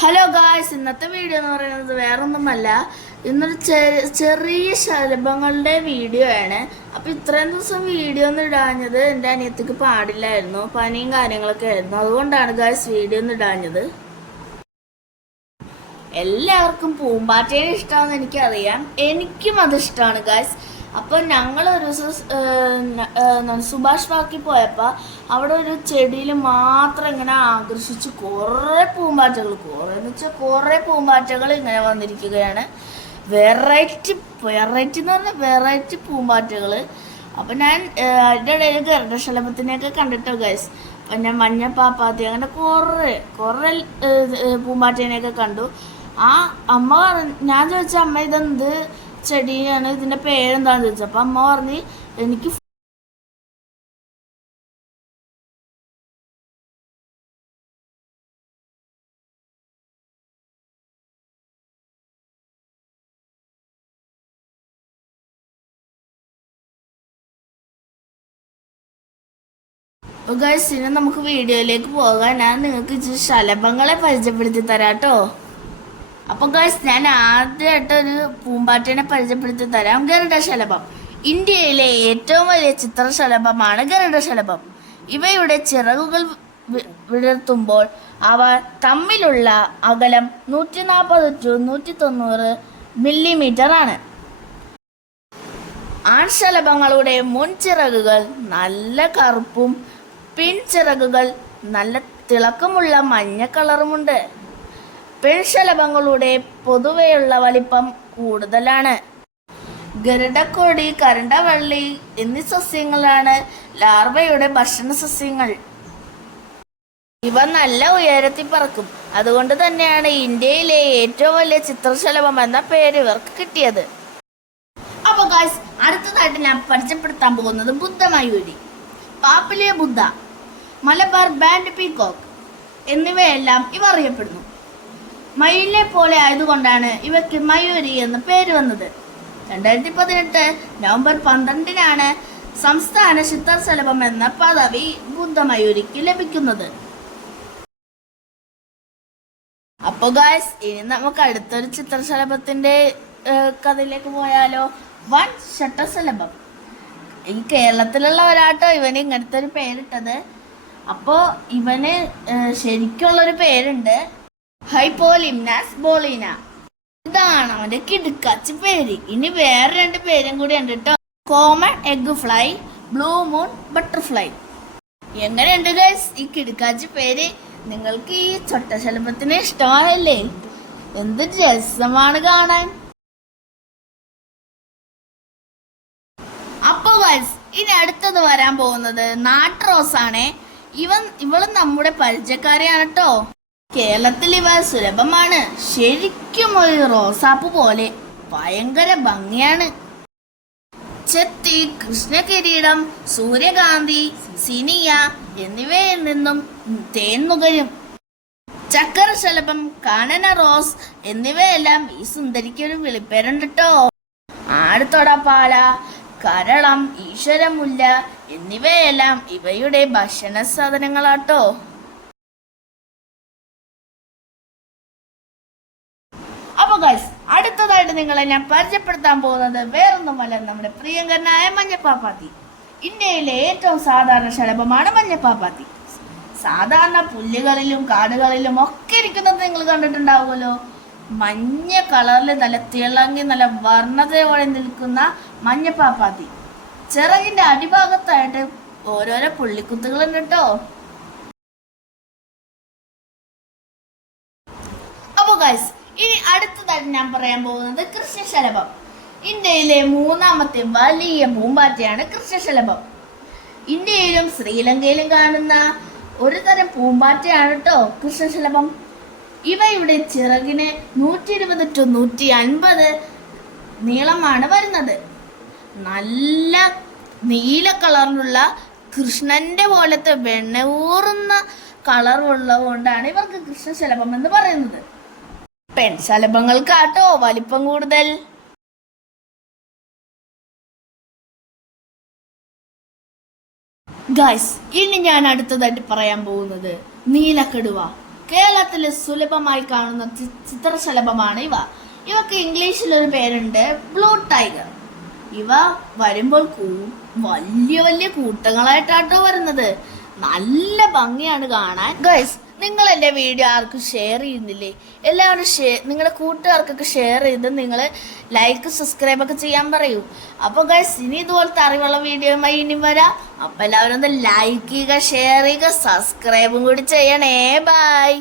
Hello guys, ഇന്നത്തെ video എന്ന് പറയുന്നത് വേറൊന്നുമല്ല. ഇന്നൊരു ചെറിയ ശലഭങ്ങളുടെ വീഡിയോ ആണ്. അപ്പോൾ ഇത്രയും ദിവസം വീഡിയോ ഒന്നും ഇടാഞ്ഞത് എൻ്റെ അനിയത്തിക്ക് പാടില്ലായിരുന്നു, പനിയും കാര്യങ്ങളൊക്കെ ആയിരുന്നു. അതുകൊണ്ടാണ് ഗായ്സ് വീഡിയോ ഒന്നും ഇടാഞ്ഞത്. എല്ലാവർക്കും പൂമ്പാറ്റേനെ ഇഷ്ടമാണെന്ന് എനിക്കറിയാം, എനിക്കും അത് ഇഷ്ടമാണ് ഗായ്സ്. അപ്പോൾ ഞങ്ങൾ ഒരു ദിവസം സുഭാഷ് പാർക്കിൽ പോയപ്പോൾ അവിടെ ഒരു ചെടിയിൽ മാത്രം ഇങ്ങനെ ആകർഷിച്ച് കുറേ പൂമ്പാറ്റകൾ ഇങ്ങനെ വന്നിരിക്കുകയാണ്. വെറൈറ്റി എന്ന് പറഞ്ഞാൽ വെറൈറ്റി പൂമ്പാറ്റകൾ. അപ്പം ഞാൻ അതിൻ്റെ ഇടയിൽ ഗരുഡശലഭത്തിനെയൊക്കെ കണ്ടിട്ടോ ഗൈസ്. അപ്പം ഞാൻ മഞ്ഞപ്പാപ്പാത്തി അങ്ങനെ കുറേ പൂമ്പാറ്റേനെയൊക്കെ കണ്ടു. ആ അമ്മ ഞാൻ ചോദിച്ച അമ്മ ഇതെന്ത് ചെടിയാണ്, ഇതിൻ്റെ പേരെന്താണെന്ന് ചോദിച്ചു. അപ്പം അമ്മ പറഞ്ഞ് എനിക്ക് ഗൈസ്, ഇനി നമുക്ക് വീഡിയോയിലേക്ക് പോകാൻ. ഞാൻ നിങ്ങൾക്ക് ഇച്ചിരി ശലഭങ്ങളെ പരിചയപ്പെടുത്തി തരാം കേട്ടോ. അപ്പോൾ ഗൈസ്, ഞാൻ ആദ്യമായിട്ടൊരു പൂമ്പാറ്റേനെ പരിചയപ്പെടുത്തി തരാം. ഗരുഡശലഭം ഇന്ത്യയിലെ ഏറ്റവും വലിയ ചിത്രശലഭമാണ് ഗരുഡശലഭം. ഇവയുടെ ചിറകുകൾ വിടർത്തുമ്പോൾ അവ തമ്മിലുള്ള അകലം 140 to 190 മില്ലിമീറ്റർ ആണ്. ആൺശലഭങ്ങളുടെ മുൻചിറകുകൾ നല്ല കറുപ്പും പിൻചിറകുകൾ നല്ല തിളക്കമുള്ള മഞ്ഞ കളറുമുണ്ട്. പെൺശലഭങ്ങളുടെ പൊതുവെയുള്ള വലിപ്പം കൂടുതലാണ്. ഗരുഡക്കോടി, കരണ്ടവള്ളി എന്നീ സസ്യങ്ങളാണ് ലാർവയുടെ ഭക്ഷണ സസ്യങ്ങൾ. ഇവ നല്ല ഉയരത്തിൽ പറക്കും. അതുകൊണ്ട് തന്നെയാണ് ഇന്ത്യയിലെ ഏറ്റവും വലിയ ചിത്രശലഭം എന്ന പേര് ഇവർക്ക് കിട്ടിയത്. അപ്പോൾ ഗായ്സ്, അടുത്തതായിട്ട് ഞാൻ പരിചയപ്പെടുത്താൻ പോകുന്നത് ബുദ്ധമയൂരി, പാപ്പിലിയ ബുദ്ധ, മലബാർ ബാൻഡ് പീകോക്ക് എന്നിവയെല്ലാം ഇവ അറിയപ്പെടുന്നു. മയിലിനെ പോലെ ആയതുകൊണ്ടാണ് ഇവയ്ക്ക് മയൂരി എന്ന് പേര് വന്നത്. 2018 നവംബർ 12 സംസ്ഥാന ചിത്രശലഭം എന്ന പദവി ബുദ്ധമയൂരിക്ക് ലഭിക്കുന്നത്. അപ്പോൾ ഗായ്സ്, ഇനി നമുക്ക് അടുത്തൊരു ചിത്രശലഭത്തിന്റെ കഥയിലേക്ക് പോയാലോ. വൻ ഷട്ടശലഭം. ഈ കേരളത്തിലുള്ള ഒരാട്ടോ ഇവന് ഇങ്ങനത്തെ ഒരു പേരിട്ടത്. അപ്പോൾ ഇവന് ശരിക്കുള്ളൊരു പേരുണ്ട്, ഹൈപ്പോലിംനാസ് ബോളീന. ഇതാണ് അവന്റെ കിടുക്കാച്ചി പേര്. ഇനി വേറെ 2 പേരും കൂടി ഉണ്ട് കേട്ടോ. Common egg fly, blue moon butterfly. എങ്ങനെയുണ്ട് ഗൈസ് ഈ കിടുക്കാച്ചി പേര്? നിങ്ങൾക്ക് ഈ ചൊട്ടശലഭത്തിനെ ഇഷ്ടമായല്ലേ? എന്ത് രസമാണ് കാണാൻ. അപ്പൊ ഗൈസ്, ഇനി അടുത്തത് വരാൻ പോകുന്നത് നാട്രോസാണ്. ഇവളും നമ്മുടെ പരിചയക്കാരെയാണ് കേട്ടോ. കേരളത്തിൽ ഇവ സുലഭമാണ്. ശരിക്കും ഒരു റോസാപ്പ് പോലെ ഭയങ്കര ഭംഗിയാണ്. ചെത്തി, കൃഷ്ണകിരീടം, സൂര്യകാന്തി, സിനിയ എന്നിവയിൽ നിന്നും തേൻ നുകരും. ചക്കരശലഭം, കാനന റോസ് എന്നിവയെല്ലാം ഈ സുന്ദരിക്ക് ഒരു വിളിപ്പേരുണ്ട് കേട്ടോ. ആടത്തൊടപ്പാല, കരളം, ഈശ്വരമുല്ല എന്നിവയെല്ലാം ഇവയുടെ ഭക്ഷണ സാധനങ്ങളാട്ടോ. അപ്പോൾ ഗൈസ്, അടുത്തതായിട്ട് നിങ്ങളെ ഞാൻ പരിചയപ്പെടുത്താൻ പോകുന്നത് വേറൊന്നുമല്ല, നമ്മുടെ പ്രിയങ്കരനായ മഞ്ഞപ്പാപ്പാത്തി. ഇന്ത്യയിലെ ഏറ്റവും സാധാരണ ശലഭമാണ് മഞ്ഞപ്പാപ്പാത്തി. സാധാരണ പുല്ലുകളിലും കാടുകളിലും ഒക്കെ ഇരിക്കുന്നത് നിങ്ങൾ കണ്ടിട്ടുണ്ടാവുമല്ലോ. മഞ്ഞ കളറിൽ നല്ല തിളങ്ങി നല്ല വർണ്ണതയോടെ നിൽക്കുന്ന മഞ്ഞപ്പാപ്പാത്തി. ചിറകിന്റെ അടിഭാഗത്തായിട്ട് ഓരോരോ പുള്ളിക്കുത്തുകളുണ്ട് കേട്ടോ. അപ്പോൾ ഗൈസ്, ഇനി അടുത്തതായിട്ട് ഞാൻ പറയാൻ പോകുന്നത് കൃഷ്ണശലഭം. ഇന്ത്യയിലെ 3ാമത്തെ വലിയ പൂമ്പാറ്റയാണ് കൃഷ്ണശലഭം. ഇന്ത്യയിലും ശ്രീലങ്കയിലും കാണുന്ന ഒരു തരം പൂമ്പാറ്റയാണ് കേട്ടോ കൃഷ്ണശലഭം. ഇവയുടെ ചിറകിന് 120 to 150 നീളമാണ് വരുന്നത്. നല്ല നീല കളറിലുള്ള കൃഷ്ണന്റെ പോലത്തെ വെണ്ണൂറുന്ന കളർ ഉള്ളതുകൊണ്ടാണ് ഇവർക്ക് കൃഷ്ണശലഭം എന്ന് പറയുന്നത്. പെൺശലഭങ്ങൾക്കാട്ടോ വലിപ്പം കൂടുതൽ. ഗൈസ്, ഇനി ഞാൻ അടുത്തതായിട്ട് പറയാൻ പോകുന്നത് നീലക്കടുവ. കേരളത്തിൽ സുലഭമായി കാണുന്ന ചിത്രശലഭമാണ് ഇവ. ഇവക്ക് ഇംഗ്ലീഷിലൊരു പേരുണ്ട്, ബ്ലൂ ടൈഗർ. ഇവ വരുമ്പോൾ വലിയ വലിയ കൂട്ടങ്ങളായിട്ടാട്ടോ വരുന്നത്. നല്ല ഭംഗിയാണ് കാണാൻ. ഗൈസ്, നിങ്ങൾ എൻ്റെ വീഡിയോ ആർക്കും ഷെയർ ചെയ്യുന്നില്ലേ? എല്ലാവരും നിങ്ങളുടെ കൂട്ടുകാർക്കൊക്കെ ഷെയർ ചെയ്ത് നിങ്ങൾ ലൈക്ക് സബ്സ്ക്രൈബ് ഒക്കെ ചെയ്യാൻ പറയൂ. അപ്പോൾ ഗൈസ്, ഇനി ഇതുപോലത്തെ അറിവുള്ള വീഡിയോയുമായി ഇനി വരാം. അപ്പോൾ എല്ലാവരും ഒന്ന് ലൈക്ക് ചെയ്യുക, ഷെയർ ചെയ്യുക, സബ്സ്ക്രൈബും കൂടി ചെയ്യണേ. ബൈ.